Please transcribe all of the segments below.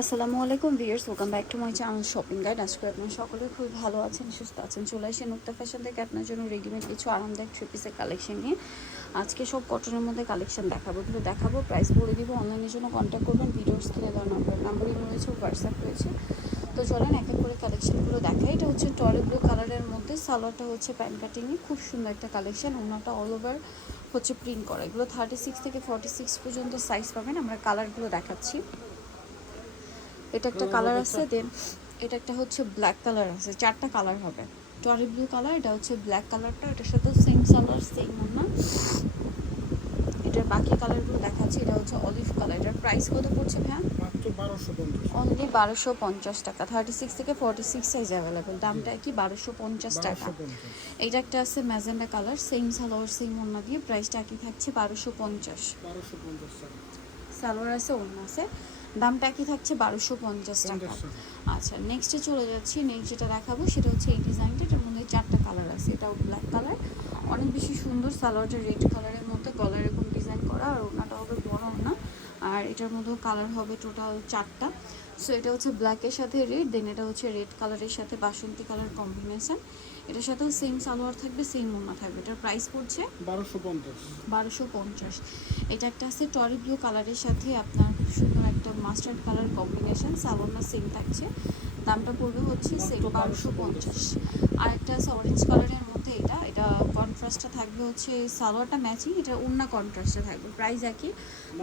আসসালামু আলাইকুম viewers welcome back to my channel shopping guide আজকে আপনারা সকলে খুব ভালো আছেন, সুস্থ আছেন। চলে আসে নুক্তা ফ্যাশন থেকে আপনার জন্য রেডিমেড কিছু আরামদায়ক থ্রি পিসের কালেকশন নিয়ে। আজকে সব কটনের মধ্যে কালেকশন দেখাবো এগুলো দেখাবো প্রাইস বলে দিব, অনলাইনের জন্য কন্ট্যাক্ট করবেন ভিডিওস কিনে দেওয়ার নাম্বার নাম্বারই রয়েছে হোয়াটসঅ্যাপ রয়েছে। তো চলেন এক এক করে কালেকশনগুলো দেখাই। এটা হচ্ছে টরে ব্লু কালারের মধ্যে, সালোয়ারটা হচ্ছে প্যান কাটিংয়ে খুব সুন্দর একটা কালেকশন ওনাটা অল ওভার হচ্ছে প্রিন্ট করা। এগুলো থার্টি সিক্স থেকে ফর্টি সিক্স পর্যন্ত সাইজ পাবেন, আমরা কালারগুলো দেখাচ্ছি। এটা একটা কালার আছে দেন এটা একটা হচ্ছে ব্ল্যাক কালার আছে চারটা কালার হবে। টরি ব্লু কালার এটা হচ্ছে ব্ল্যাক কালারটা এটার সাথে সেম কালার সেম না এটার বাকি কালারগুলো দেখাচ্ছি এটা হচ্ছে অলিভ কালার এটার প্রাইস কত পড়ছে ভ্যান অনলি বারোশো পঞ্চাশ। টাকা থার্টি সিক্স থেকে ফর্টি সিক্স সাইজ অ্যাভেলেবেল দামটা কি বারোশো পঞ্চাশ টাকা? এইটা একটা আছে magenta colour same salwar same ওড়না দিয়ে প্রাইসটা একই থাকছে বারোশো পঞ্চাশ। সালোয়ার আছে ওড়না আছে। দামটা একই থাকছে বারোশো পঞ্চাশ টাকা। আচ্ছা নেক্সটে চলে যাচ্ছি নেক্সট যেটা দেখাবো সেটা হচ্ছে এই ডিজাইনটা এটার মধ্যে চারটা কালার আছে এটাও ব্ল্যাক কালার অনেক বেশি সুন্দর সালোয়ারটা রেড কালারের মধ্যে গলার এরকম ডিজাইন করা আর ওনাটা হবে বড় ওনা আর এটার মধ্যেও কালার হবে টোটাল চারটা। সো এটা হচ্ছে ব্ল্যাকের সাথে রেড দেন এটা হচ্ছে রেড কালারের সাথে বাসন্তী কালার কম্বিনেশন এটার সাথেও সেম সালোয়ার থাকবে সেম ওনা থাকবে। এটার প্রাইস পড়ছে বারোশো পঞ্চাশ। বারোশো পঞ্চাশ। এটা একটা আছে টরি ব্লু কালারের সাথে আপনার সুন্দর একটা মাস্টার্ড কালার কম্বিনেশন সালোনা সেম থাকছে। দামটা পড়বে হচ্ছে সেম বারোশো 1250 পঞ্চাশ। আর একটা আছে অরেঞ্জ কালারের মধ্যে এটা। এটা কন্ট্রাস্টটা থাকবে হচ্ছে সালোয়ারটা ম্যাচিং এটা অন্য কন্ট্রাস্টে থাকবে। প্রাইস একই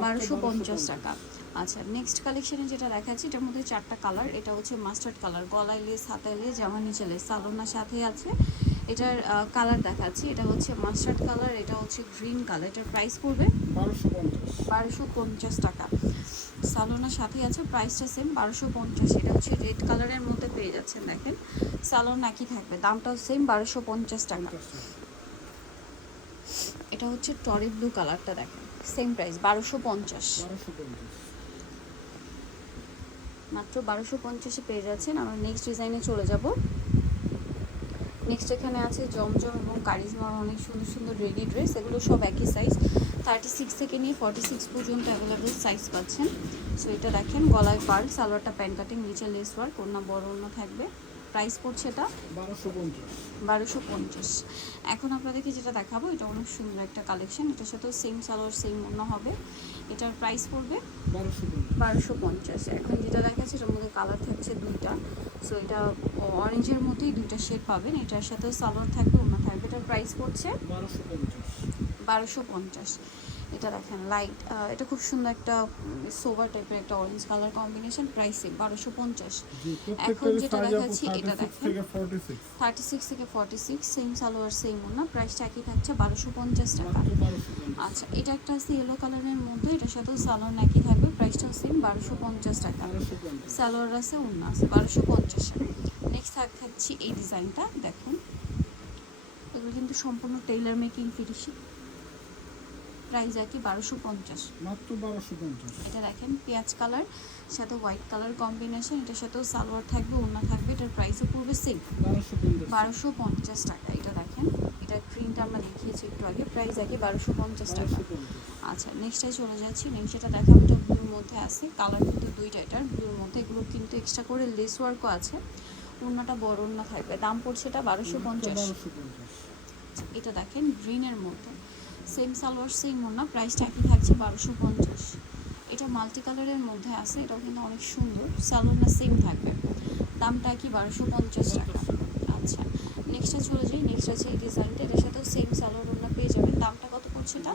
বারোশো পঞ্চাশ। টাকা। আচ্ছা নেক্সট কালেকশনে যেটা দেখাচ্ছি, এটার মধ্যে চারটা কালার এটা হচ্ছে মাস্টার্ড কালার গলায় লেস, হাতায় লেস, জামা নিচে লেস, সালোনার সাথে আছে। এটার কালার দেখাচ্ছি, এটা হচ্ছে মাস্টার্ড কালার এটা হচ্ছে গ্রিন কালার এটার প্রাইস পড়বে বারোশো পঞ্চাশ টাকা। সালোনার সাথে আছে প্রাইসটা সেম বারোশো পঞ্চাশ। এটা হচ্ছে রেড কালারের মধ্যে পেয়ে যাচ্ছেন, দেখেন। সালোন একই থাকবে, দামটাও সেম বারোশো পঞ্চাশ টাকা। এটা হচ্ছে টরি ব্লু কালারটা দেখেন। সেম প্রাইস বারোশো পঞ্চাশ। মাত্র বারোশো পঞ্চাশে পেয়ে যাচ্ছেন। আমরা নেক্সট ডিজাইনে চলে যাব। নেক্সট এখানে আছে জমজম এবং কারিজমার অনেক সুন্দর সুন্দর রেডি ড্রেস এগুলো সব একই সাইজ থার্টি সিক্স থেকে নিয়ে ফর্টি সিক্স পর্যন্ত অ্যাভেলেবেল সাইজ পাচ্ছেন। সো এটা দেখেন, গলায় পার্ল সালোয়ারটা প্যান্ট কাটিং, নিচে লেস ওয়ার্ক অন্য বড় অন্য থাকবে। প্রাইস পড়ছে এটা? বারোশো পঞ্চাশ। এখন আপনাদেরকে যেটা দেখাবো এটা অনেক সুন্দর একটা কালেকশন এটার সাথেও সেম সালোয়ার সেম অন্য হবে। এটার প্রাইস পড়বে? বারোশো পঞ্চাশ। এখন যেটা দেখাচ্ছে এটার মধ্যে কালার থাকছে দুইটা। সো এটা অরেঞ্জের মধ্যেই দুইটা শেড পাবেন। এটার সাথেও সালোয়ার থাকবে অন্য থাকবে। এটার প্রাইস পড়ছে? বারোশো পঞ্চাশ। বারোশো পঞ্চাশ। এটা দেখেন লাইট এটা খুব সুন্দর একটা সোভার টাইপের একটা অরেঞ্জ কালার কম্বিনেশন প্রাইসে বারোশো পঞ্চাশ। এখন যেটা দেখাচ্ছি, এটা দেখেন। থার্টি সিক্স থেকে forty six same salwar same ওনা প্রাইসটা একই থাকছে বারোশো পঞ্চাশ টাকা। আচ্ছা এটা একটা আছে ইয়েলো কালারের মধ্যে এটার সাথেও সালোয়ার একই থাকবে প্রাইসটাও সেম বারোশো পঞ্চাশ টাকা। সালোয়ার আছে অন্য আছে বারোশো পঞ্চাশ নেক্সট থাক থাকছি এই ডিজাইনটা দেখুন। এগুলো কিন্তু সম্পূর্ণ টেইলার মেকিং ফিনিশিং প্রাইস একই বারোশো পঞ্চাশ। মাত্র বারোশো পঞ্চাশ। এটা দেখেন পেঁয়াজ কালার সাথে হোয়াইট কালার কম্বিনেশন এটার সাথেও সালোয়ার থাকবে অন্য থাকবে এটার প্রাইসও পড়বে সেম বারোশো পঞ্চাশ। টাকা এটা দেখেন। এটা প্রিন্ট আমরা দেখিয়েছি একটু আগে প্রাইস একই বারোশো পঞ্চাশ টাকা। আচ্ছা নেক্সটে চলে যাচ্ছি। নেক্সট যেটা দেখাবো এটা ব্লুর মধ্যে আছে কালার কিন্তু দুইটা এটার। ব্লুর মধ্যে এগুলো কিন্তু এক্সট্রা করে লেস ওয়ার্কও আছে। ওড়নাটা বড় ওড়না থাকবে দাম পড়ছে এটা বারোশো পঞ্চাশ। বারোশো পঞ্চাশ। এটা দেখেন গ্রিনের মধ্যে। সেম সালোয়ার সেম ওড়না প্রাইসটা একই থাকছে বারোশো পঞ্চাশ। এটা মাল্টি কালারের মধ্যে আছে এটাও কিন্তু অনেক সুন্দর সালোয়ারটা সেম থাকবে। দামটা কি বারোশো পঞ্চাশ টাকা? আচ্ছা নেক্সটে চলে যাই নেক্সট আছে এই ডিজাইনটা এটার সাথেও সেম সালোয়ার ওড়না পেয়ে যাবেন। দামটা কত পড়ছে এটা?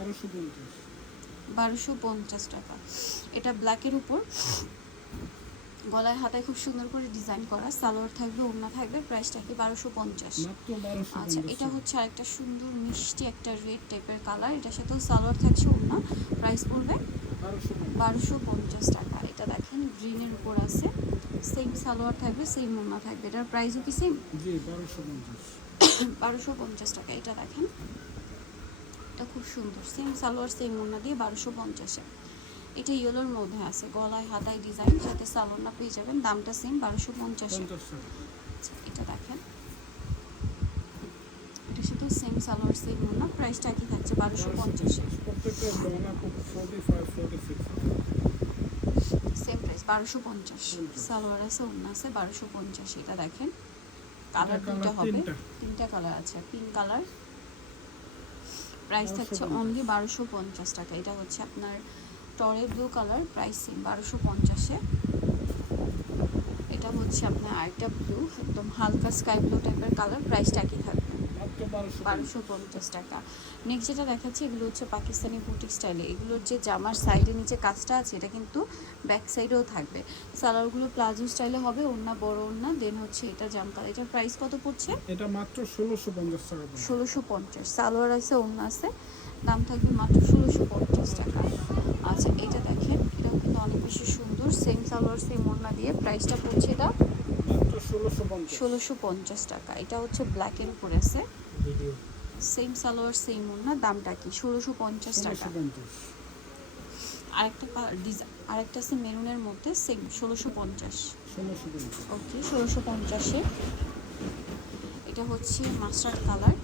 বারোশো পঞ্চাশ। টাকা। এটা ব্ল্যাকের উপর। গলায় হাতায় খুব সুন্দর করে ডিজাইন করা। সালোয়ার থাকবে ওড়না থাকবে প্রাইসটা কি বারোশো পঞ্চাশ। আচ্ছা এটা হচ্ছে আরেকটা সুন্দর মিষ্টি একটা রেড টাইপের কালার এটার সাথেও সালোয়ার থাকছে ওড়না। প্রাইস পড়বে বারোশো পঞ্চাশ। টাকা। এটা দেখেন গ্রিনের উপর আছে। সেম সালোয়ার থাকবে সেম ওড়না থাকবে। এটার প্রাইসও কি সেম বারোশো পঞ্চাশ। টাকা। এটা দেখেন এটা খুব সুন্দর। সেম সালোয়ার সেম ওড়না দিয়ে বারোশো পঞ্চাশে। এটা ইয়েলোর মধ্যে আছে। গলায় হাতায় ডিজাইন সাথে সালোয়ারটা পেয়ে যাবেন। দামটা সেম বারোশো পঞ্চাশে। আচ্ছা, এটা দেখেন। এটা শুধু সেম সালোয়ার সেম প্রাইসটা একই থাকছে বারোশো পঞ্চাশে। সেম প্রাইস বারোশো পঞ্চাশ। সালোয়ার আছে অন্য আছে বারোশো পঞ্চাশ। এটা দেখেন। কালার দুটো হবে। তিনটা। তিনটা কালার আছে। পিঙ্ক কালার প্রাইস থাকছে অনলি বারোশো পঞ্চাশ টাকা। এটা হচ্ছে আপনার টরে ব্লু কালার প্রাইস সেম বারোশো পঞ্চাশে। এটা হচ্ছে আপনার আরেকটা ব্লু একদম হালকা স্কাই ব্লু টাইপের কালার প্রাইসটা একই থাকবে। বারোশো পঞ্চাশ টাকা। নেক্সট যেটা দেখাচ্ছি এগুলো হচ্ছে পাকিস্তানি বুটিক স্টাইলে। এগুলোর যে জামার সাইডে নিচে কাজটা আছে এটা কিন্তু ব্যাক সাইডেও থাকবে। সালোয়ারগুলো প্লাজো স্টাইলে হবে ওড়না বড় ওড়না দেন হচ্ছে এটা জামকাল এটার প্রাইস কত পড়ছে? এটা মাত্র ষোলোশো পঞ্চাশ টাকা ষোলোশো পঞ্চাশ। সালোয়ার আছে ওড়না আছে। দাম থাকবে মাত্র ষোলোশো পঞ্চাশ টাকা। আচ্ছা এটা দেখেন এটাও কিন্তু অনেক বেশি সুন্দর সেম সালোয়ার সেম ওড়না দিয়ে প্রাইসটা পড়ছে এটা ষোলোশো পঞ্চাশ। টাকা। এটা হচ্ছে ব্ল্যাকের উপরে আছে। সেম সালোয়ার সেম ওড়না দামটা কি? ষোলোশো পঞ্চাশ টাকা। আরেকটা ডিজাইন আরেকটা আছে মেরুনের মধ্যে সেম ষোলোশো পঞ্চাশ। ওকে ষোলোশো পঞ্চাশে। এটা হচ্ছে মাস্টার্ড কালার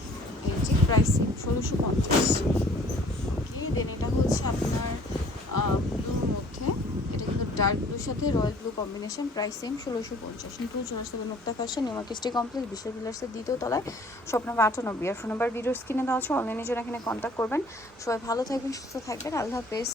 যে প্রাইস ষোলোশো পঞ্চাশ। ওকে দেন এটা হচ্ছে আপনার ব্লুর মধ্যে। এটা কিন্তু ডার্ক ব্লুর সাথে royal blue combination price same ষোলোশো পঞ্চাশ। টু ফ্যাশন নিউমার্কেস্টি কমপ্লেক্স বিশ্ব বিলার্সের দ্বিতীয় তলায় স্বপ্ন আটানব্বই। আর ফোন নাম্বার ভিডিও স্ক্রিনে দেওয়া আছে অনলাইনে জন্য এখানে কন্ট্যাক্ট করবেন। সবাই ভালো থাকবেন, সুস্থ থাকবেন। আল্লাহ হাফেজ।